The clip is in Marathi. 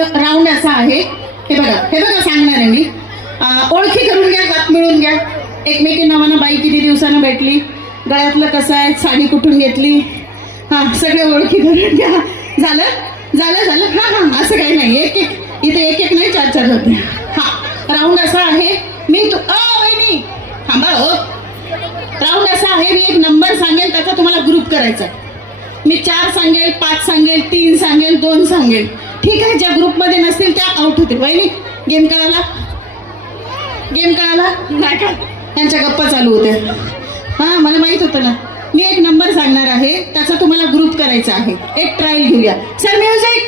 आहे. हे बघा हे बघा सांगणार आहे मी. ओळखी करून घ्या हात मिळून घ्या. एकमेकींना म्हणा बाई किती दिवसानं भेटली. गळ्यातलं कसं आहे साडी कुठून घेतली? हा सगळे ओळखी करून घ्या. झालं? झालं झालं. हा हा असं काही नाही. एक एक. इथे एक एक नाही चार चार होते हा राऊंड असा आहे. मी तू अ वहिनी. थांबा हो. राऊंड असा आहे. मी एक नंबर सांगेल त्याचा तुम्हाला ग्रुप करायचा आहे. मी चार सांगेल पाच सांगेल तीन सांगेल दोन सांगेल. ठीक आहे ज्या ग्रुपमध्ये नसतील त्या आउट होतील. वहिनी गेम कळाला? गेम कळाला? नाही का त्यांच्या गप्पा चालू होत्या. हा मला माहीत होतं ना. मी एक नंबर सांगणार आहे त्याचा तुम्हाला ग्रुप करायचा आहे. एक ट्रायल घेऊया. Sir music